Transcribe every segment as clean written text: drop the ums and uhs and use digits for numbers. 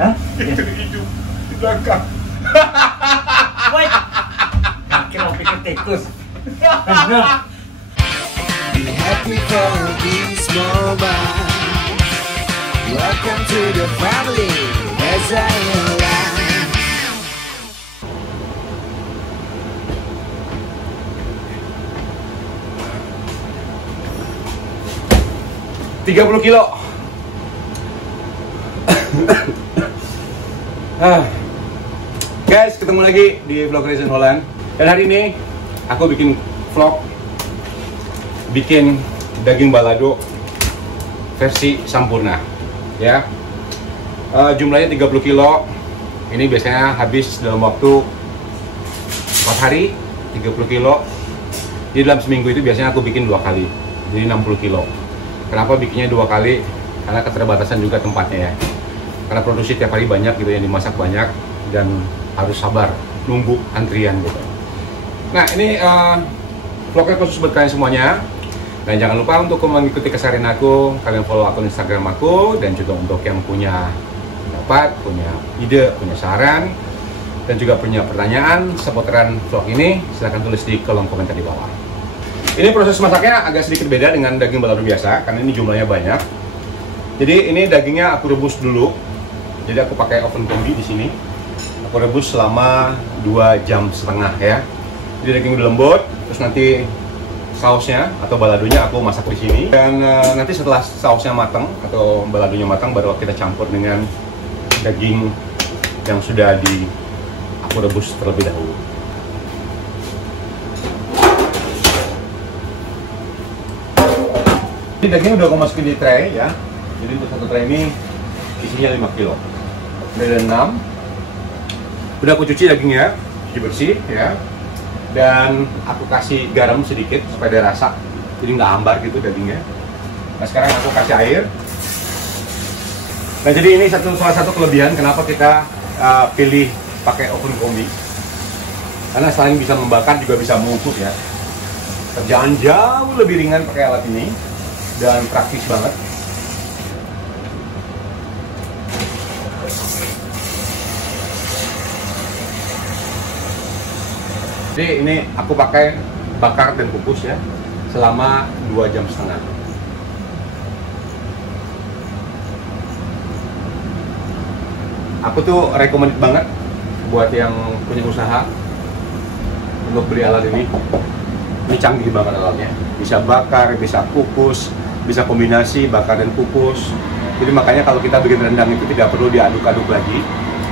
Hah? Itu hidup di belakang. Wait. Kira pikir tikus. Be happy for this moment. Welcome to the family as I am. 30 kilo. Guys, ketemu lagi di vlog Resident Holland. Dan hari ini aku bikin vlog bikin daging balado versi sempurna. Ya, jumlahnya 30 kilo. Ini biasanya habis dalam waktu 4 hari 30 kilo. Jadi dalam seminggu itu biasanya aku bikin 2 kali, jadi 60 kilo. Kenapa bikinnya 2 kali? Karena keterbatasan juga tempatnya ya. Karena produksi tiap hari banyak gitu, yang dimasak banyak dan harus sabar nunggu antrian gitu. Nah ini vlognya khusus buat kalian semuanya. Dan jangan lupa untuk mengikuti keseharian aku, kalian follow akun Instagram aku, dan juga untuk yang punya pendapat, punya ide, punya saran, dan juga punya pertanyaan seputaran vlog ini, silahkan tulis di kolom komentar di bawah. Ini proses masaknya agak sedikit beda dengan daging balado biasa, karena ini jumlahnya banyak. Jadi ini dagingnya aku rebus dulu. Jadi aku pakai oven combi di sini. Aku rebus selama 2,5 jam ya. Jadi daging udah lembut, terus nanti sausnya atau baladonya aku masak di sini. Dan nanti setelah sausnya matang atau baladonya matang, baru kita campur dengan daging yang sudah aku rebus terlebih dahulu. Ini daging udah aku masukin di tray ya. Jadi untuk satu tray ini isinya 5 kilo. Udah ada 6. Udah aku cuci dagingnya, cuci bersih ya. Dan aku kasih garam sedikit supaya dia rasa, jadi nggak hambar gitu dagingnya. Nah sekarang aku kasih air. Nah jadi ini salah satu kelebihan kenapa kita pilih pakai oven combi. Karena selain bisa membakar juga bisa mengukus ya. Kerjaan jauh lebih ringan pakai alat ini. Dan praktis banget. Jadi ini aku pakai bakar dan kukus ya selama 2,5 jam. Aku tuh recommend banget buat yang punya usaha untuk beli alat ini. Ini canggih banget alatnya. Bisa bakar, bisa kukus, bisa kombinasi bakar dan kukus. Jadi makanya kalau kita bikin rendang itu tidak perlu diaduk-aduk lagi,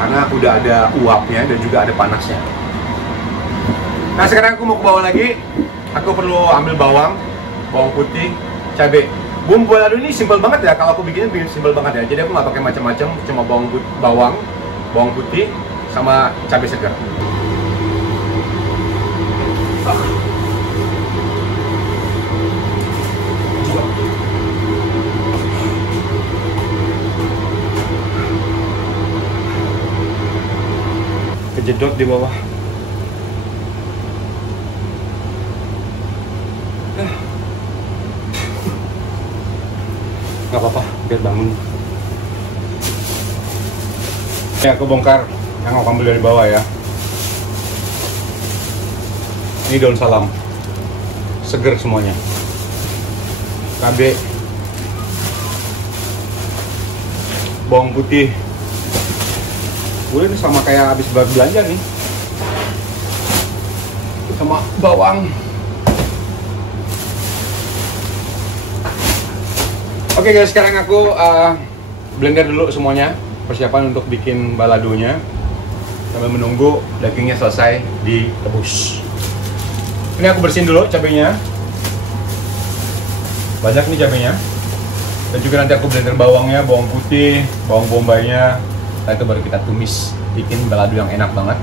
karena udah ada uapnya dan juga ada panasnya. Nah sekarang aku mau ke bawah lagi. Aku perlu ambil bawang putih, cabai. Bumbu balado ini simpel banget ya. Kalau aku bikinnya simpel banget ya. Jadi aku nggak pakai macam-macam, cuma bawang putih sama cabai segar. Kejedot di bawah. Nggak apa-apa, biar bangun. Ya, aku bongkar yang aku ambil dari bawah ya. Ini daun salam, seger semuanya. Cabai, bawang putih. Gue ini sama kayak habis belanja nih. Sama bawang. Oke guys, sekarang aku blender dulu semuanya, persiapan untuk bikin baladonya sambil menunggu dagingnya selesai direbus. Ini aku bersihin dulu cabenya. Banyak nih cabenya. Dan juga nanti aku blender bawangnya, bawang putih, bawang bombaynya. Setelah itu baru kita tumis, bikin balado yang enak banget.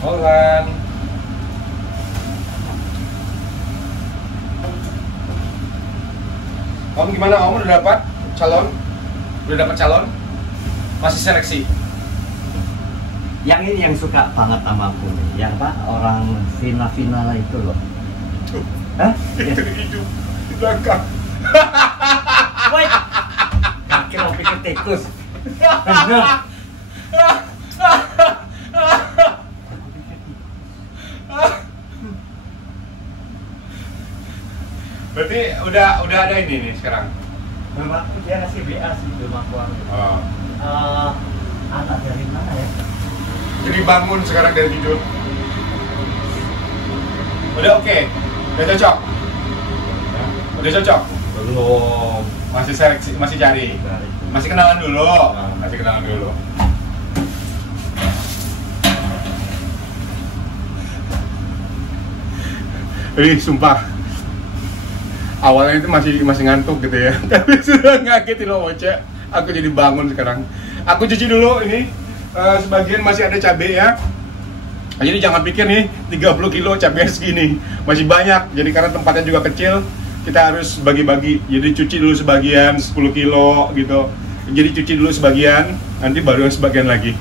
Holland. Om gimana? Om udah dapat calon? Udah dapat calon? Masih seleksi? Yang ini yang suka banget sama aku, yang apa orang Vina itu loh. Hah? Itu hidup di belakang. Woi, kaki mau pikir tikus. Bener. Berarti udah ada ini nih sekarang. Belum aku dia ngasih BA sih belum aku. Oh. Anak dari mana ya? Jadi bangun sekarang dari tidur. Udah oke? Udah cocok? Udah cocok? Belum. Masih seleksi, masih cari? Masih kenalan dulu? Masih kenalan dulu. Sumpah awalnya itu masih ngantuk gitu ya. Tapi sudah ngagetin loh Oce. Aku jadi bangun sekarang. Aku cuci dulu ini. Sebagian masih ada cabai ya. Jadi jangan pikir nih 30 kilo cabai segini. Masih banyak. Jadi karena tempatnya juga kecil, kita harus bagi-bagi. Jadi cuci dulu sebagian 10 kilo gitu. Jadi cuci dulu sebagian, nanti baru yang sebagian lagi.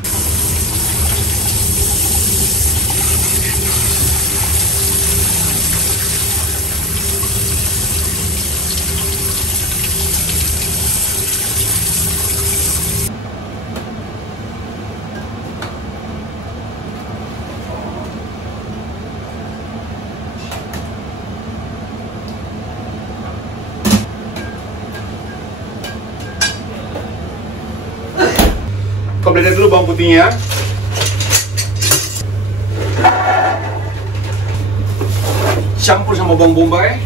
Kompletin dulu bawang putihnya. Campur sama bawang bombay.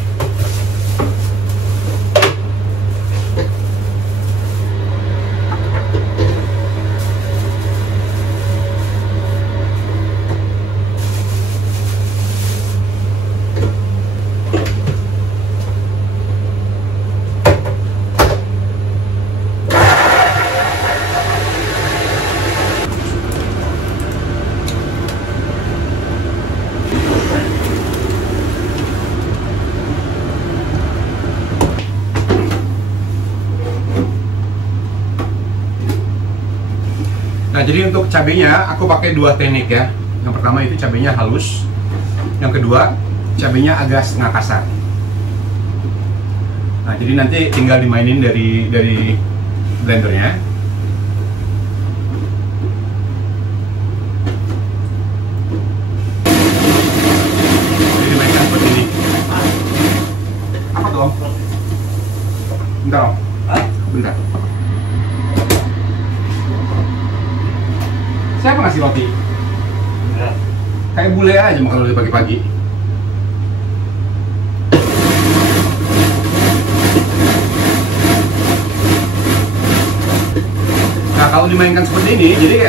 Nah, jadi untuk cabenya aku pakai dua teknik ya. Yang pertama itu cabenya halus. Yang kedua, cabenya agak setengah kasar. Nah, jadi nanti tinggal dimainin dari blendernya. Jadi dimainkan seperti ini. Apa tuh? Bentar, Om. Bentar. Siapa ngasih roti? Enggak. Kayak bule aja makan roti pagi-pagi. Nah, kalau dimainkan seperti ini, jadi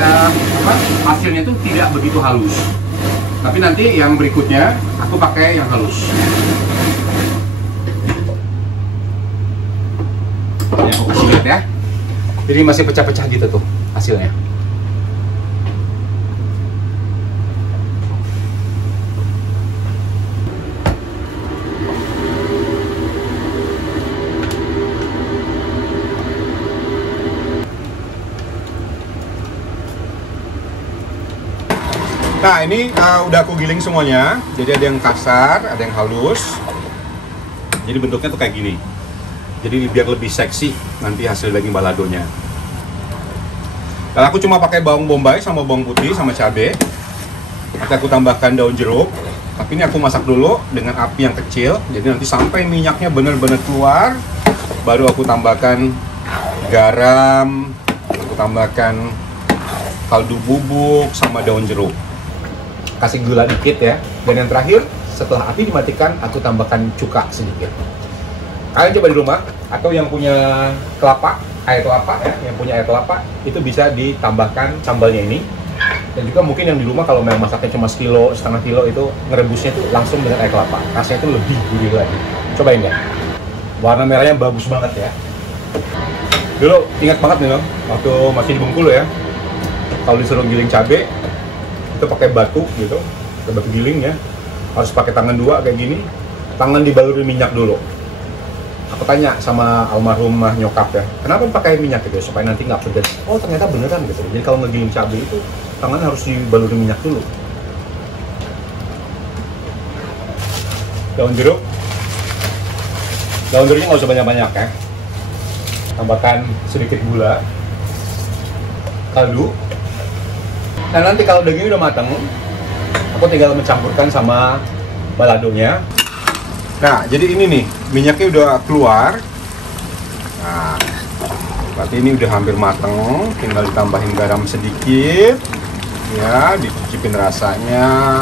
hasilnya itu tidak begitu halus. Tapi nanti yang berikutnya aku pakai yang halus. Ini aku kasih lihat ya. Jadi masih pecah-pecah gitu tuh hasilnya. Nah, ini udah aku giling semuanya. Jadi ada yang kasar, ada yang halus. Jadi bentuknya tuh kayak gini. Jadi biar lebih seksi nanti hasil daging baladonya. Dan aku cuma pakai bawang bombay sama bawang putih sama cabai. Nanti aku tambahkan daun jeruk. Tapi ini aku masak dulu dengan api yang kecil. Jadi nanti sampai minyaknya benar-benar keluar, baru aku tambahkan garam, aku tambahkan kaldu bubuk sama daun jeruk. Kasih gula dikit ya. Dan yang terakhir, setelah api dimatikan, aku tambahkan cuka sedikit. Kalian coba di rumah, atau yang punya air kelapa ya, yang punya air kelapa, itu bisa ditambahkan sambalnya ini. Dan juga mungkin yang di rumah kalau memang masaknya cuma setengah kilo itu ngerebusnya itu langsung dengan air kelapa. Rasanya itu lebih gurih lagi. Cobain ya. Warna merahnya bagus banget ya. Dulu ingat banget nih loh, waktu masih di Bengkulu ya. Kalau disuruh giling cabai, itu pakai batu gitu, pakai batu giling ya. Harus pakai tangan dua kayak gini. Tangan dibaluri minyak dulu. Aku tanya sama almarhumah nyokap ya, kenapa pakai minyak gitu supaya nanti nggak pedes? Oh ternyata beneran gitu. Jadi kalau ngegiling cabai itu tangan harus dibaluri minyak dulu. Daun jeruk, daun jeruknya nggak usah banyak-banyak ya. Tambahkan sedikit gula, kaldu. Nah nanti kalau dagingnya udah matang, aku tinggal mencampurkan sama baladonya. Nah, jadi ini nih, minyaknya udah keluar. Nah, berarti ini udah hampir mateng. Tinggal ditambahin garam sedikit. Ya, dicicipin rasanya.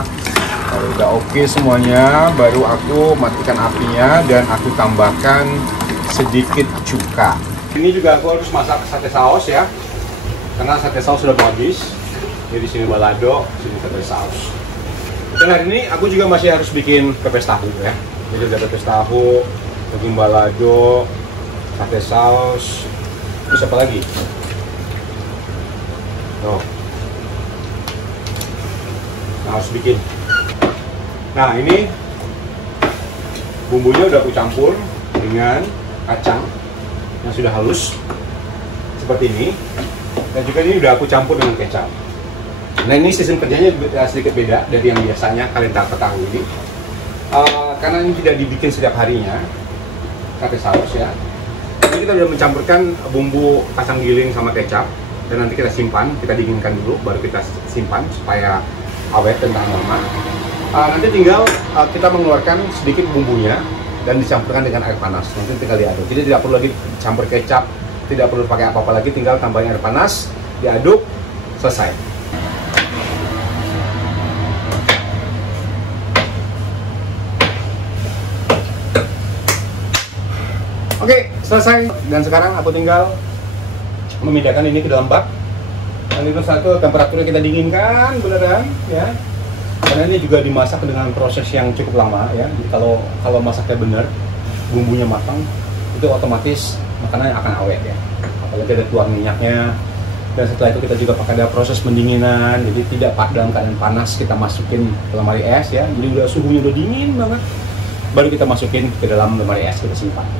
Kalau udah oke semuanya, baru aku matikan apinya dan aku tambahkan sedikit cuka. Ini juga aku harus masak sate saus ya. Karena sate saus sudah habis. Jadi sini balado, sini sate saus. Dan hari ini aku juga masih harus bikin pepes tahu ya. Jadi ada pepes tahu, daging balado, sate saus, terus apa lagi? Oh. Nah, harus bikin. Nah ini bumbunya udah aku campur dengan kacang yang sudah halus seperti ini, dan juga ini udah aku campur dengan kecap. Nah ini sistem kerjanya sedikit beda dari yang biasanya kalian ketahui. Karena ini tidak dibikin setiap harinya, sate saus ya. Ini kita sudah mencampurkan bumbu kacang giling sama kecap, dan nanti kita simpan, kita dinginkan dulu, baru kita simpan supaya awet dan tahan lama. Nanti tinggal kita mengeluarkan sedikit bumbunya dan dicampurkan dengan air panas. Nanti tinggal diaduk. Jadi tidak perlu lagi campur kecap, tidak perlu pakai apa-apa lagi, tinggal tambahin air panas, diaduk, selesai. Oke, selesai. Dan sekarang aku tinggal memindahkan ini ke dalam bak. Dan itu satu temperaturnya kita dinginkan beneran ya. Karena ini juga dimasak dengan proses yang cukup lama ya. Jadi kalau masaknya bener, bumbunya matang, itu otomatis makanannya akan awet ya. Apalagi ada keluar minyaknya. Dan setelah itu kita juga pakai ada proses pendinginan. Jadi tidak dalam keadaan panas kita masukin ke lemari es ya. Jadi udah suhunya udah dingin banget. Baru kita masukin ke dalam lemari es, kita simpan.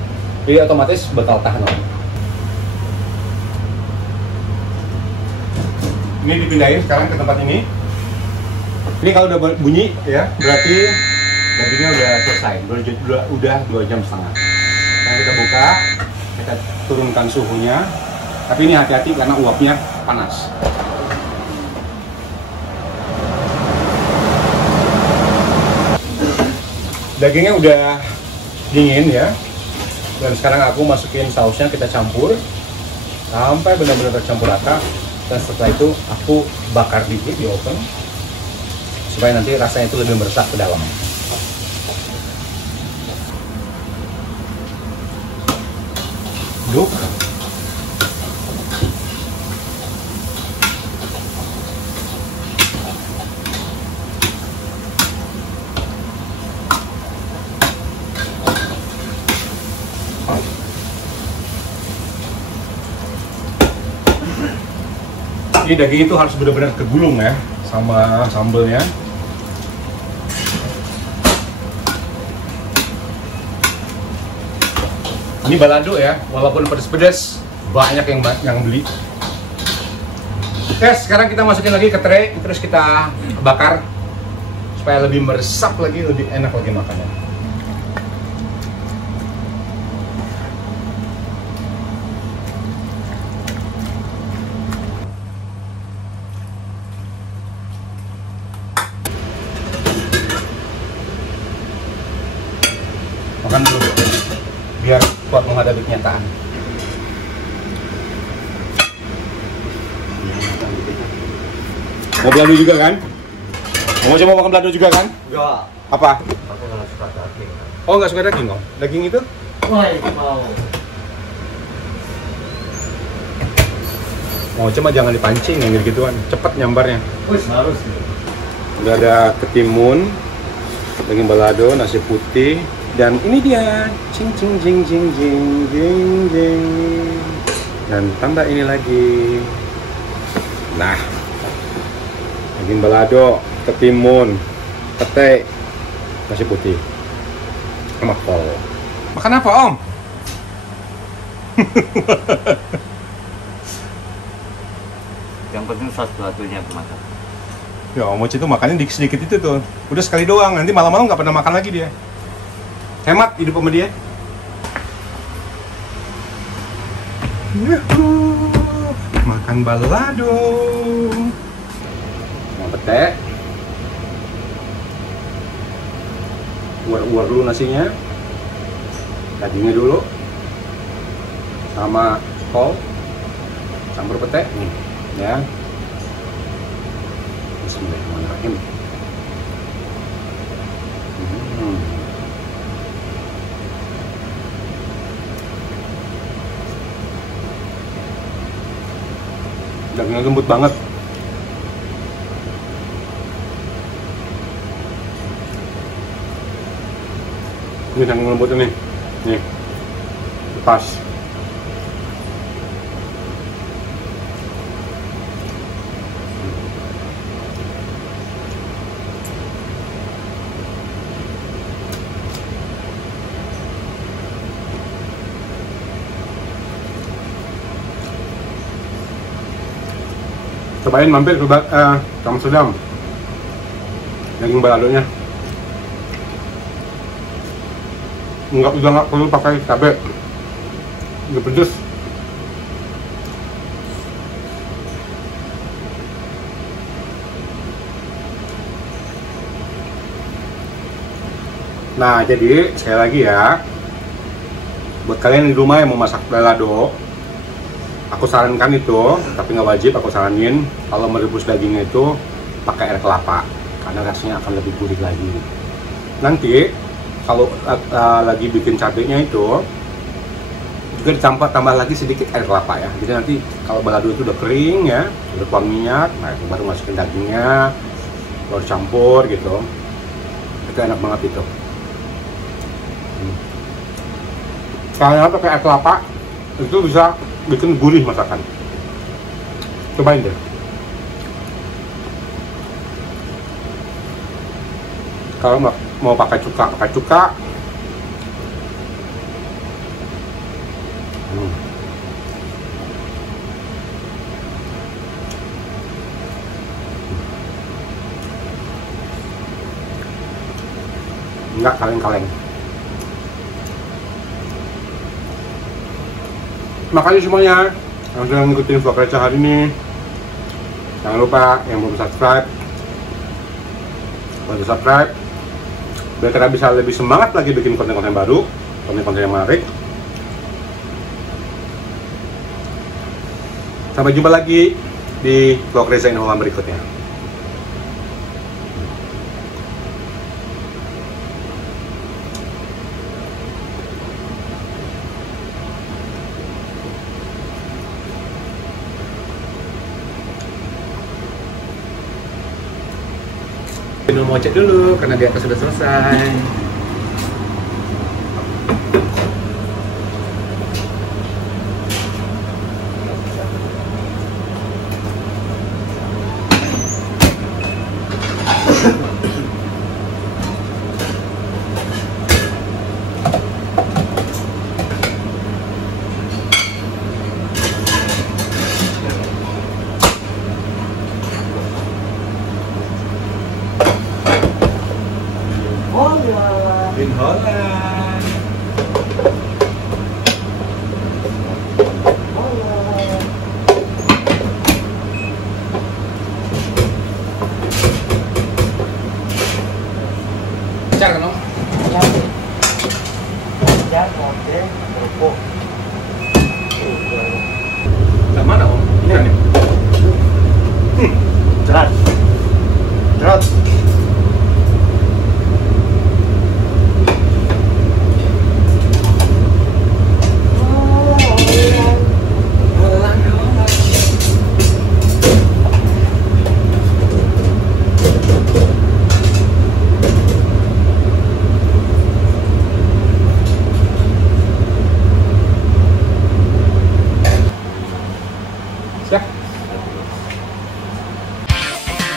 Jadi otomatis bakal tahan lama. Ini dipindahin sekarang ke tempat ini. Ini kalau udah bunyi ya, berarti dagingnya udah selesai. Udah 2 jam setengah. Sekarang kita buka, kita turunkan suhunya. Tapi ini hati-hati karena uapnya panas. Dagingnya udah dingin ya. Dan sekarang aku masukin sausnya, kita campur sampai benar-benar tercampur rata. Dan setelah itu aku bakar dikit di oven supaya nanti rasanya itu lebih meresap ke dalam. Aduk. Ini daging itu harus benar-benar kegulung ya sama sambelnya. Ini balado ya, walaupun pedas-pedas banyak yang beli. Oke, sekarang kita masukin lagi ke tray, terus kita bakar supaya lebih meresap lagi, lebih enak lagi makannya. Makan dulu biar kuat menghadapi kenyataan. Mau belado juga kan? Mau coba makan belado juga kan? Enggak. Apa? Aku nggak suka daging. Oh nggak suka daging kok? Daging itu? Wah, itu mau. Mau cuma jangan dipancing yang gitu-gituan, cepat nyambarnya. Wih, harus. Udah ada ketimun, daging balado, nasi putih, dan ini dia, cing cing cing cing cing cing cing. Dan tambah ini lagi. Nah, daging balado, ketimun, pete, nasi putih, sama kol. Makan apa Om? Yang penting satu-satunya aku makan. Ya, Mochi itu makannya sedikit itu tuh. Udah sekali doang, nanti malam-malam nggak pernah makan lagi dia. Hemat hidup sama dia. Yuhuu, makan balado. Mau pete. Uar-uar dulu nasinya. Dagingnya dulu. Sama kol. Campur pete nih, ya. Bismillahirrahmanirrahim. Dagingnya lembut banget. Ini daging lembut ini, nih, pas. Cobain mampir ke Amsterdam. Daging baladonya. Udah nggak perlu pakai cabai. Udah pedes. Nah, jadi sekali lagi ya, buat kalian di rumah yang mau masak balado, aku sarankan itu, tapi nggak wajib, aku saranin kalau merebus dagingnya itu pakai air kelapa karena rasanya akan lebih gurih lagi. Nanti kalau lagi bikin cabenya itu juga tambah lagi sedikit air kelapa ya. Jadi nanti kalau balado itu udah kering ya, udah tuang minyak, nah itu baru masukin dagingnya, baru campur gitu. Itu enak banget itu. Kalau pakai air kelapa itu bisa bikin gurih masakan. Cobain deh. Kalau nggak mau pakai cuka, pakai cuka. Nggak kaleng-kaleng. Makasih semuanya yang sudah ngikutin vlog receh hari ini. Jangan lupa yang belum subscribe, bantu subscribe biar kita bisa lebih semangat lagi bikin konten-konten baru, konten-konten yang menarik. Sampai jumpa lagi di vlog Reza in Holland berikutnya. Minum Mochi dulu karena di atas sudah selesai. In Holland. Cak kan, Ya, oke, kerupuk. Yang mana om? Ini. Jelas. Jelas.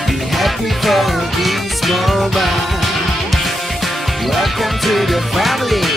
Be happy for this moment. Welcome to the family.